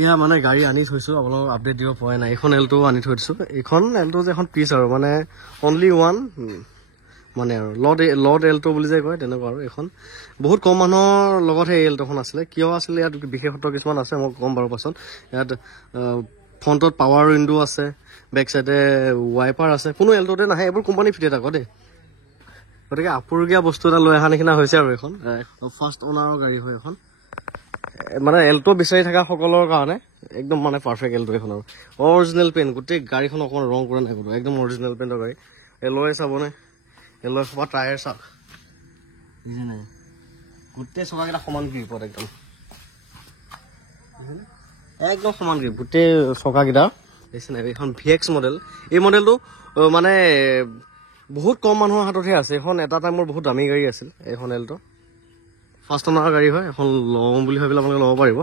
ইয়া মানে গাড়ী আনি থৈছো আপোনালোকক আপডেট দিব পৰা নাই এখন এলটো আনি থৈ দিছো এখন এলটো যে এখন পিচ আৰু মানে অনলি ওৱান মানে আৰু লৰ্ড এলটো বুলি যে কয় তেনেকুৱা আৰু এখন বহুত কম মানুহৰ লগত এই এলটোখন আছিলে কিয় আছিলে ইয়াত বিশেষত্ব কিছুমান আছে মই গম বাৰু পাছত ইয়াত ফ্ৰণ্টত পাৱাৰ উইণ্ডো আছে বেক চাইডে ৱাইপাৰ আছে কোনো এলটোতে নাহে এইবোৰ কোম্পানী ফিটেড আকৌ দেই গতিকে আপুৰুগীয়া বস্তু এটা লৈ অহা নিচিনা হৈছে আৰু এখন ফাৰ্ষ্ট অনাৰৰ গাড়ী হয় এখন মানে এলটো বিচাৰি থকা সকলৰ কাৰণে একদম মানে পাৰফেক্ট এলটো এখন আৰু অৰিজিনেল পেইণ্ট গোটেই গাড়ীখন অকণমান ৰং কৰা নাই কোনো একদম অৰিজিনেল পেইণ্টৰ গাড়ী এলয়ে চাবনে এলয় সোপা টায়াৰ চাওক বুজি নাই গোটেই চকাকেইটা সমান গ্ৰিপত একদম একদম সমান গ্ৰিপ গোটেই চকাকেইটা দেখিছে নাই এইখন VX মডেল এই মডেলটো মানে বহুত কম মানুহৰ হাততহে আছে এখন এটা টাইমৰ বহুত দামী গাড়ী আছিল এইখন এলটো ফাৰ্ষ্ট অনাৰ গাড়ী হয় এখন ল'ম বুলি ভাবিলে আপোনালোকে ল'ব পাৰিব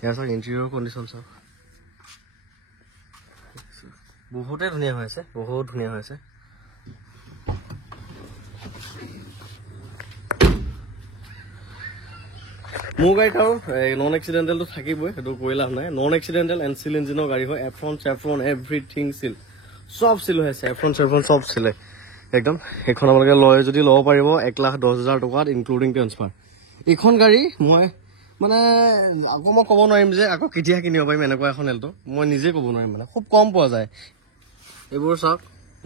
ইয়াৰ চাওক ইণ্টেৰিয়ৰ কণ্ডিশ্যন চাওক বহুতেই ধুনীয়া হৈ আছে বহুত ধুনীয়া হৈ আছে মোৰ গাড়ীত আৰু নন এক্সিডেণ্টেলটো থাকিবই সেইটো কৰি লাভ নাই নন এক্সিডেণ্টেল এনচিল ইঞ্জিনৰ গাড়ী হয় এফ্ৰন চেফ্ৰন এভৰিথিং চিল চব চিল হৈ আছে এফ্ৰন চেফ্ৰন চব চিলে একদম সেইখন আপোনালোকে লয় যদি ল'ব পাৰিব 1,10,000 টকাত ইনক্লুডিং ট্ৰেন্সফাৰ এইখন গাড়ী মই মানে আকৌ মই ক'ব নোৱাৰিম যে আকৌ কেতিয়া কিনিব পাৰিম এনেকুৱা এখন এলটো মই নিজে ক'ব নোৱাৰিম মানে খুব কম পোৱা যায় এইবোৰ চাওক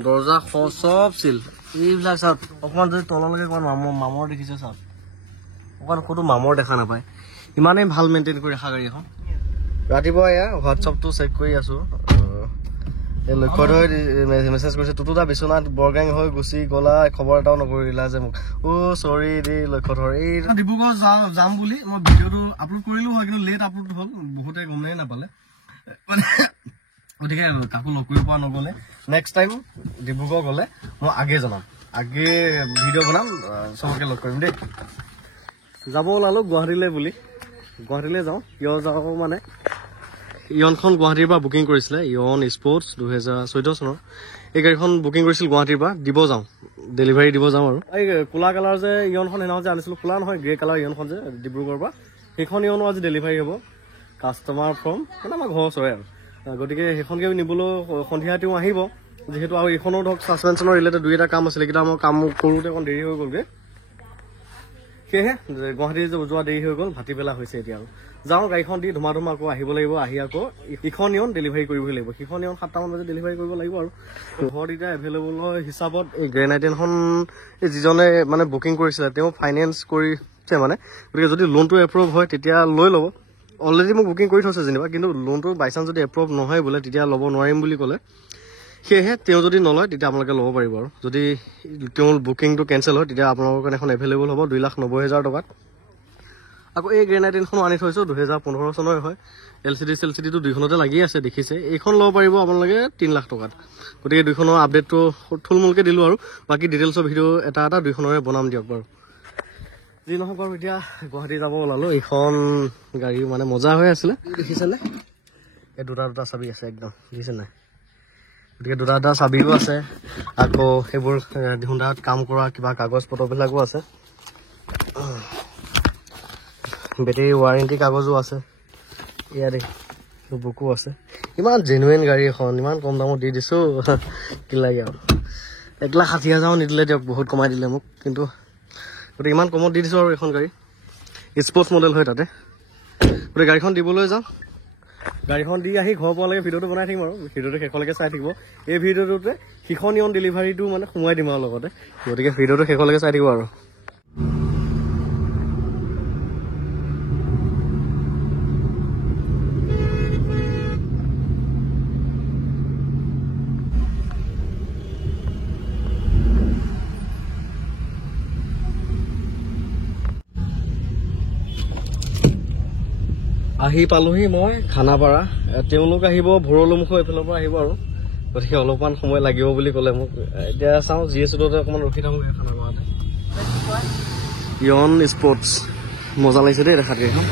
দৰ্জা চব চিল এইবিলাক চাওক অকণমান যদি তললৈকে অকণমান মামৰ দেখিছে চাওক অকণমান ক'তো মামৰ দেখা নাপায় ইমানেই ভাল মেইনটেইন কৰি ৰখা গাড়ী এখন ৰাতিপুৱা এয়া হোৱাটছআপটো চেক কৰি আছোঁ এই লক্ষ্য হৈ মেছেজ কৰিছে টুটুদা বিশ্বনাথ বৰগাং হৈ গুচি গ'লা খবৰ এটাও নকৰিলা যে মোক চৰি দেই লক্ষ্য ধৰ এই ডিব্ৰুগড় যাম বুলি মই ভিডিঅ'টো আপলোড কৰিলোঁ হয় কিন্তু লেট আপলোড হ'ল বহুতে গমেই নাপালে মানে গতিকে কাকো লগ কৰিব পৰা নগ'লে নেক্সট টাইম ডিব্ৰুগড় গ'লে মই আগে জনাম আগে ভিডিঅ' বনাম চবকে লগ কৰিম দেই যাব ওলালোঁ গুৱাহাটীলৈ বুলি গুৱাহাটীলৈ যাওঁ কিয় যাওঁ মানে ইয়নখন গুৱাহাটীৰ পৰা বুকিং কৰিছিলে ইয়ন স্পৰ্টছ 2014 চনৰ এই গাড়ীখন বুকিং কৰিছিল গুৱাহাটীৰ পৰা দিব যাওঁ ডেলিভাৰী দিব যাওঁ আৰু এই ক'লা কালাৰ যে ইয়নখন সেইদিনাখন যে আনিছিলোঁ ক'লা নহয় গ্ৰে কালাৰ ইয়নখন যে ডিব্ৰুগড়ৰ পৰা সেইখন ইয়নো আজি ডেলিভাৰী হ'ব কাষ্টমাৰ ফ্ৰম মানে আমাৰ ঘৰৰ ওচৰে আৰু গতিকে সেইখনকে নিবলৈ সন্ধিয়া তেওঁ আহিব যিহেতু আৰু এইখনো ধৰক ছাছপেনশ্যনৰ ৰিলেটেড দুই এটা কাম আছিলে এইকেইটা মই কাম কৰোঁতে অকণ দেৰি হৈ গ'লগৈ সেয়েহে গুৱাহাটী যোৱা দেৰি হৈ গ'ল ভাটিবেলা হৈছে এতিয়া আৰু যাওঁ গাড়ীখন দি ধুমা আকৌ আহিব লাগিব আহি আকৌ ইখন ইয়ন ডেলিভাৰী কৰিবই লাগিব সিখন ইয়ন 7টামান বজাত ডেলিভাৰী কৰিব লাগিব আৰু ঘৰত এতিয়া এভেইলেবলৰ হিচাপত এই গ্ৰেনাইটেনখন এই যিজনে মানে বুকিং কৰিছিলে তেওঁ ফাইনেন্স কৰিছে মানে গতিকে যদি লোনটো এপ্ৰুভ হয় তেতিয়া লৈ ল'ব অলৰেডি মোক বুকিং কৰি থৈছে যেনিবা কিন্তু লোনটো বাইচান্স যদি এপ্ৰুভ নহয় বোলে তেতিয়া ল'ব নোৱাৰিম বুলি ক'লে সেয়েহে তেওঁ যদি নলয় তেতিয়া আপোনালোকে ল'ব পাৰিব আৰু যদি তেওঁৰ বুকিংটো কেঞ্চেল হয় তেতিয়া আপোনালোকৰ কাৰণে এখন এভেইলেবল হ'ব 2,90,000 টকাত আকৌ এই গ্ৰেনাইটেনখনো আনি থৈছোঁ 2015 চনৰ হয় LCD দুইখনতে লাগি আছে দেখিছে এইখন ল'ব পাৰিব আপোনালোকে 3 লাখ টকাত গতিকে দুইখনৰ আপডেটটো থুলমূলকৈ দিলোঁ আৰু বাকী ডিটেইলছৰ ভিডিঅ' এটা দুইখনৰে বনাম দিয়ক বাৰু যি নহওক বাৰু এতিয়া গুৱাহাটী যাব ওলালোঁ এইখন গাড়ী মানে মজা হৈ আছিলে দেখিছেনে এই দুটা চাবি আছে একদম দেখিছে নাই গতিকে দুটা চাবিও আছে আকৌ সেইবোৰ হোণ্ডাত কাম কৰা কিবা কাগজ পত্ৰবিলাকো আছে বেটেৰী ৱাৰেণ্টি কাগজো আছে ইয়াৰে বুকো আছে ইমান জেনুৱেন গাড়ী এখন ইমান কম দামত দি দিছোঁ কি লাগে আৰু 1,60,000 নিদিলে দিয়ক বহুত কমাই দিলে মোক কিন্তু গতিকে ইমান কমত দি দিছোঁ আৰু এখন গাড়ী স্পৰ্টছ মডেল হয় তাতে গতিকে গাড়ীখন দিবলৈ যাওঁ গাড়ীখন দি আহি ঘৰ পোৱালৈকে ভিডিঅ'টো বনাই থাকিম আৰু ভিডিঅ'টো শেষলৈকে চাই থাকিব এই ভিডিঅ'টোতে সিখন ইয়ন ডেলিভাৰীটো মানে সোমোৱাই দিম আৰু লগতে গতিকে ভিডিঅ'টো শেষলৈকে চাই থাকিব আৰু আহি পালোহি মই খানাপাৰা তেওঁলোক আহিব ভৰলুমুখৰ এইফালৰ পৰা আহিব আৰু গতিকে অলপমান সময় লাগিব বুলি ক'লে মোক এতিয়া চাওঁ GS ৰোডতে অকণমান ৰখি থাকোঁ খানাপাৰাতে ইয়ন স্পৰ্টছ মজা লাগিছে দেই দেখাত এইখন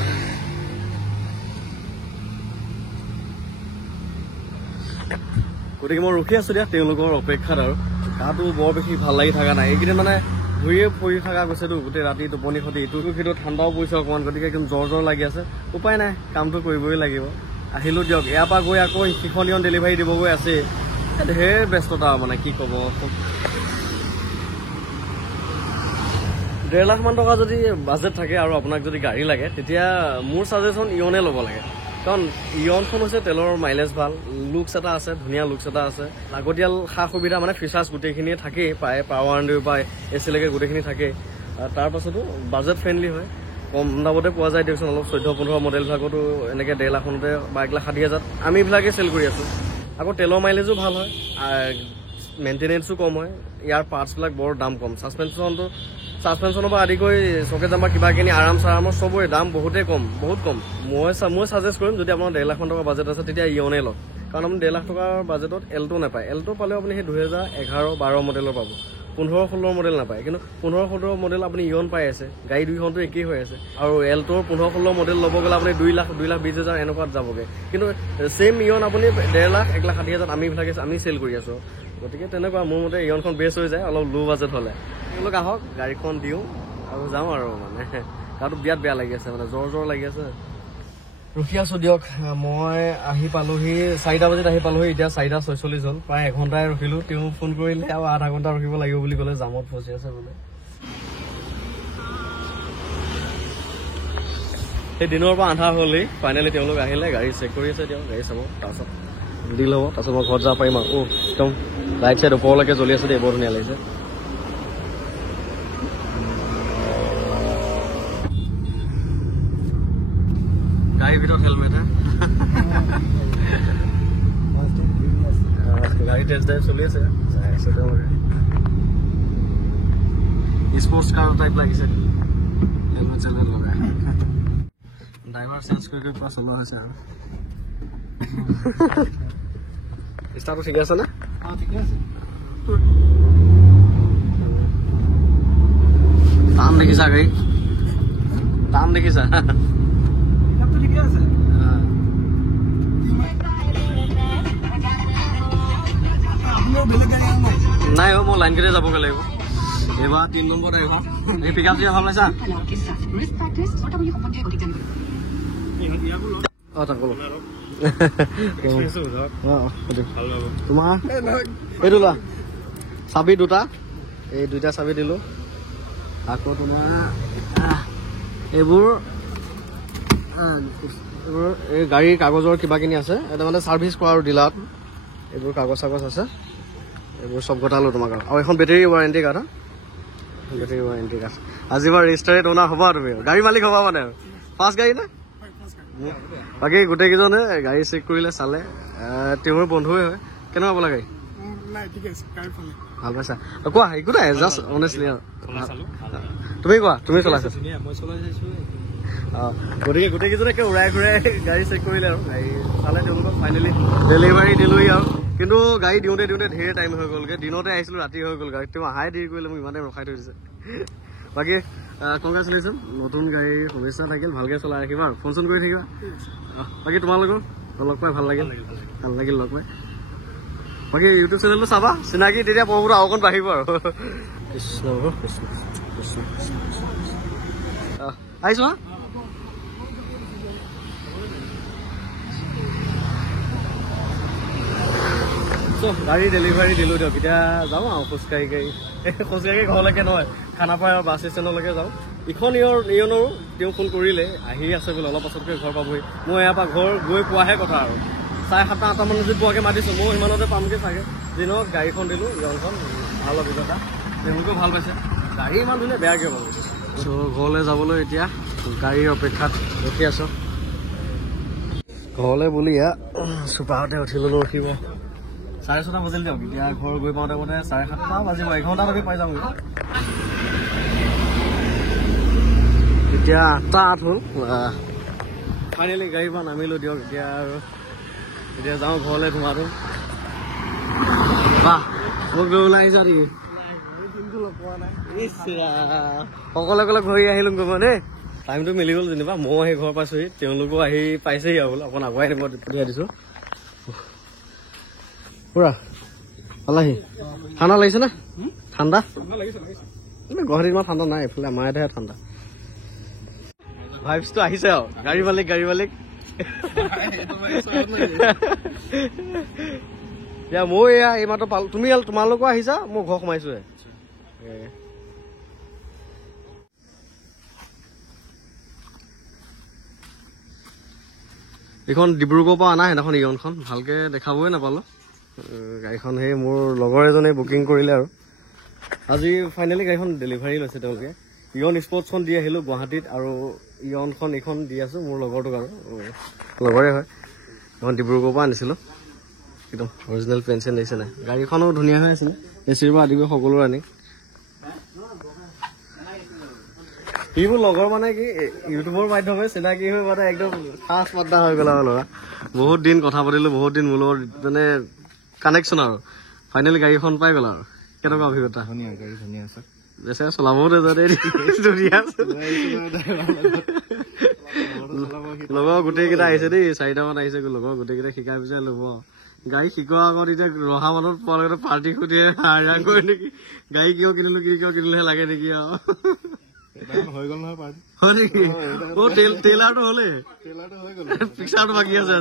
গতিকে মই ৰখি আছোঁ দিয়া তেওঁলোকৰ অপেক্ষাত আৰু গাটো বৰ বেছি ভাল লাগি থকা নাই এইকেইদিন মানে ঘূৰিয়ে ফুৰি থকা গৈছেতো গোটেই ৰাতি টোপনি খতি ইটো সিটো ঠাণ্ডাও পৰিছে অকণমান গতিকে একদম জ্বৰ লাগি আছে উপায় নাই কামটো কৰিবই লাগিব আহিলোঁ দিয়ক ইয়াৰ পৰা গৈ আকৌ সিখন ডেলিভাৰী দিবগৈ আছে ঢেৰ ব্যস্ততা মানে কি ক'ব 1.5 লাখ মান টকা যদি বাজেট থাকে আৰু আপোনাক যদি গাড়ী লাগে তেতিয়া মোৰ ছাজেশ্যন ইয়নে ল'ব লাগে কাৰণ ইয়নখন হৈছে তেলৰ মাইলেজ ভাল লুকছ এটা আছে ধুনীয়া লুকছ এটা আছে লাগতিয়াল সা সুবিধা মানে ফিচাৰ্ছ গোটেইখিনিয়ে থাকেই পায় পাৱাৰ এণ্ড পায় এচিলৈকে গোটেইখিনি থাকেই তাৰ পাছতো বাজেট ফ্ৰেণ্ডলি হয় কম দামতে পোৱা যায় দিয়কচোন অলপ 14-15 মডেলবিলাকতো এনেকৈ 1.5 লাখতে বা 1,60,000 আমি এইবিলাকে চেল কৰি আছোঁ আকৌ তেলৰ মাইলেজো ভাল হয় মেইনটেনেঞ্চো কম হয় ইয়াৰ পাৰ্টছবিলাক বৰ দাম কম ছাছপেনশ্যনৰ পৰা আদি কৰি চকে জাম্পাৰ কিবা কিনি আৰাম চবৰে দাম বহুতেই কম বহুত কম মই ছাজেষ্ট কৰিম যদি আপোনাৰ 1.5 লাখ টকা বাজেট আছে তেতিয়া ইয়নে লওক কাৰণ আপুনি 1.5 লাখ টকাৰ বাজেটত এল্টো নাপায় এল্টো পালেও আপুনি সেই 2011-12 মডেলৰ পাব 15-16 মডেল নাপায় কিন্তু 15-16 মডেল আপুনি ইয়ন পাই আছে গাড়ী দুইখনটো একেই হৈ আছে আৰু এল্টোৰ 15-16 মডেল ল'ব গ'লে আপুনি 2,20,000 এনেকুৱাত যাবগৈ কিন্তু ছেইম ইয়ন আপুনি 1.5 লাখ 1,60,000 আমি চেল কৰি আছোঁ গতিকে তেনেকুৱা মোৰ মতে ইয়নখন বেষ্ট হৈ যায় অলপ ল' বাজেট হ'লে তেওঁলোক আহক গাড়ীখন দিওঁ আৰু যাওঁ আৰু মানে গাটো বিৰাট বেয়া লাগি আছে মানে জ্বৰ লাগি আছে ৰখি আছোঁ দিয়ক মই আহি পালোহি 4টা বজাত আহি পালোহি এতিয়া 4:46 হ'ল প্ৰায় এঘণ্টাই ৰখিলোঁ তেওঁ ফোন কৰিলে আৰু আধা ঘণ্টা ৰখিব লাগিব বুলি ক'লে জামত ফচি আছে বোলে সেই দিনৰ পৰা আন্ধাৰ হ'লেই ফাইনেলি তেওঁলোক আহিলে গাড়ী চেক কৰি আছে তেওঁ গাড়ী চাব তাৰপাছত ডিল হ'ব তাৰপাছত মই ঘৰত যাব পাৰিম আৰু একদম লাইট চাইট ওপৰলৈকে জ্বলি আছে দেই বৰ ধুনীয়া লাগিছে গাড়ীৰ ভিতৰত হেলমেট গাড়ী টেষ্ট ড্ৰাইভ চলি আছে স্পৰ্টছ কাৰ টাইপ লাগিছে হেলমেট চেলমেট লগাই ড্ৰাইভাৰ চেঞ্জ কৰি পৰা চলোৱা হৈছে আৰু ষ্টাৰটো ঠিকে আছে নে ঠিকে আছে দাম দেখিছা গাড়ী দাম দেখিছা নাই মই লাইন কেটে যাবগৈ লাগিব এইবাৰ 3 নম্বৰ ড্ৰাইভাৰ এই পিক আপ দিয়া ভাল পাইছা তোমাৰ এইটো লোৱা চাবি দুটা এই দুইটা চাবি দিলোঁ আকৌ তোমাৰ এইবোৰ এই গাড়ীৰ কাগজৰ কিবা কিনি আছে এটা মানে ছাৰ্ভিচ কৰা আৰু ডিলাৰত এইবোৰ কাগজ চাগজ আছে এইবোৰ চব গোটালোঁ তোমাক আৰু এখন battery warranty card battery warranty card আজি বাৰু ৰেজিষ্টাৰেড অনাৰ হ'বা তুমি গাড়ী মালিক হ'বা মানে ফাৰ্ষ্ট গাড়ী নে বাকী গোটেইকেইজনে গাড়ী চেক কৰিলে চালে তেওঁৰ বন্ধুৱে হয় কেনেকুৱা পালা গাড়ী ভাল পাইছা কোৱা একো নাই জাষ্ট অনেষ্টলি তুমি কোৱা তুমি চলাইছা গতিকে গোটেইকেইজনে উৰাই ঘূৰাই গাড়ী চেক কৰিলে আৰু গাড়ী চালে তেওঁলোকক ফাইনেলি ডেলিভাৰী দিলোঁহি আৰু কিন্তু গাড়ী দিওঁতে ধেৰ টাইম হৈ গ'লগৈ দিনতে আহিছিলোঁ ৰাতি হৈ গ'ল গাড়ী তেওঁ আহাই দেৰি কৰিলে মোক ইমান টাইম ৰখাই থৈ দিছে বাকী কংগ্ৰেচুলেশ্যন নতুন গাড়ীৰ শুভেচ্ছা থাকিল ভালকৈ চলাই ৰাখিবা আৰু ফোন চোন কৰি থাকিবা বাকী তোমালোকৰ লগ পাই ভাল লাগিল লগ পাই বাকী ইউটিউব চেনেলটো চাবা চিনাকি তেতিয়া প্ৰভুটো আৰু অকণ বাঢ়িব আৰু কৃষ্ণ কৃষ্ণ কৃষ্ণ আহিছোঁ হা গাড়ী ডেলিভাৰী দিলোঁ দিয়ক এতিয়া যাওঁ আৰু খোজকাঢ়ি ঘৰলৈকে নহয় খানাপাৰা বাছ ষ্টেণ্ডলৈকে যাওঁ ইখন ইয়নৰো তেওঁ ফোন কৰিলে আহি আছে বোলে অলপ পাছতকৈ ঘৰ পাবহি মই ইয়াৰ পৰা ঘৰ গৈ পোৱাহে কথা আৰু 7:30-8টা মান যদি পোৱাকৈ মাতিছোঁ মই সিমানতে পামগৈ চাগে দিনত গাড়ীখন দিলোঁ ইয়নখন ভাল অভিজ্ঞতা তেওঁলোকেও ভাল পাইছে গাড়ী ইমান ধুনীয়া বেয়াকৈ পাব চ' ঘৰলৈ যাবলৈ এতিয়া গাড়ীৰ অপেক্ষাত ৰখি আছোঁ ঘৰলৈ বুলি চুপাৰতে উঠি ল'লোঁ ৰখিব 6:30 বাজিল দিয়ক এতিয়া ঘৰ গৈ পাওঁতে 7:30 বাজিব এঘণ্টাত আমি পাই যামগৈ এতিয়া 8:08 হ'ল ফাইনেলি গাড়ীৰ পৰা নামিলোঁ দিয়ক এতিয়া আৰু এতিয়া যাওঁ ঘৰলৈ ধোঁৱাটো বাহ মোক লৈ ওলাই আহিছা নেকি সকলে ঘূৰি আহিলোঁ গৈ দেই টাইমটো মিলি গ'ল যেনিবা ময়ো আহি ঘৰ পাইছোঁহি তেওঁলোকো আহি পাইছেহি আৰু বোলে অকণ আগুৱাই নিব পঠিয়াই দিছোঁ পুৰা পালাহি ঠাণ্ডা লাগিছে নে ঠাণ্ডা গুৱাহাটীত ইমান ঠাণ্ডা নাই, এইফালে আমাৰ ইয়াতহে ঠাণ্ডা। ভাইবছটো আহিছে আৰু গাড়ী মালিক এতিয়া মই এয়া এইমাত্ৰ পালো, তোমালোকো আহিছা, মই ঘৰ সোমাইছোহে। এইখন ডিব্ৰুগড়ৰ পৰা অনা সেইদিনাখন ইয়নখন ভালকে দেখাবই নাপালো। গাড়ীখন সেই মোৰ লগৰ এজনে বুকিং কৰিলে আৰু আজি ফাইনেলি গাড়ীখন ডেলিভাৰী লৈছে তেওঁলোকে। ইয়ন স্পৰ্টছখন দি আহিলো গুৱাহাটীত, আৰু ইয়নখন এইখন দি আছো মোৰ লগৰটোক, আৰু লগৰে হয়। এখন ডিব্ৰুগড়ৰ পৰা আনিছিলো, একদম অৰিজিনেল পেঞ্চন দিছে নাই। গাড়ীখনো ধুনীয়া হৈ আছিলে, এচিৰ পৰা আদি কৰি সকলো আনি। সেইবোৰ লগৰ মানে কি ইউটিউবৰ মাধ্যমে চিনাকি হৈ মানে একদম খাচ পাত্তা হৈ গ'ল আৰু ল'ৰা। বহুত দিন কথা পাতিলো, বহুত দিন মোৰ লগত মানে কানেকশ্যন, আৰু ফাইনেলি গাড়ীখন পাই গ'ল। আৰু কেনেকুৱা অভিজ্ঞতা? ধুনীয়া গাড়ী, ধুনীয়া আছে। বেচেৰা চলাবও নাজানে, ধুনীয়া আছে। লগৰ গোটেইকেইটা আহিছে দেই, 4টামান আহিছে। লগৰ গোটেইকেইটা শিকাই পিছাই ল'ব। গাড়ী শিকোৱাৰ আগত এতিয়া ৰহা মানত পোৱাৰ পাৰ্টি সুধিয়ে হায়াৰ কৰে নেকি, গাড়ী কিয় কিনিলোহে লাগে নেকি আৰু। হৈ গ'ল নহয় পাৰ্টি, হয় নেকি? ট্ৰেইলাৰটো হ'লে পিক্সাৰটো বাকী আছে।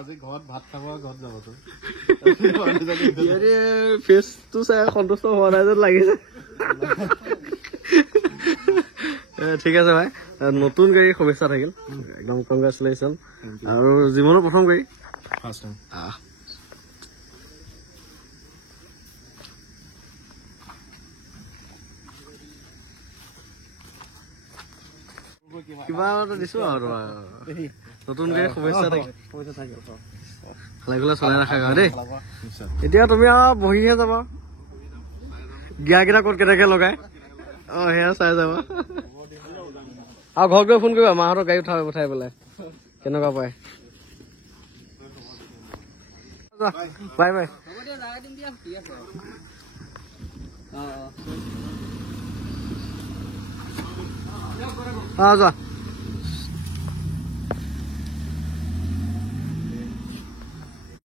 আজি ঘৰত ভাত খাব, ঘৰত যাবতো। ফেচটো চাই সন্তুষ্ট হোৱা নাই যেন লাগিছে। ঠিক আছে ভাই, নতুন গাড়ীৰ শুভেচ্ছা থাকিল, একদম কংগ্ৰেচুলেশ্যন। আৰু জীৱনৰ প্ৰথম গাড়ী, ফাৰ্ষ্ট টাইম। কিবা এটা দিছো আৰু তোমাৰ নতুন গাড়ীৰ শুভেচ্ছা থাকিল। ভালে গ'লে চলাই ৰাখা দেই। এতিয়া তুমি আৰু বহিহে যাবা, গিয়াৰকেইটা ক'ত কেনেকে লগাই, সেয়া চাই যাবা। আৰু ঘৰত গৈ ফোন কৰিবা, মাহঁতৰ গাড়ী উঠাই পেলাই কেনেকুৱা পায়। Bye bye. যোৱা।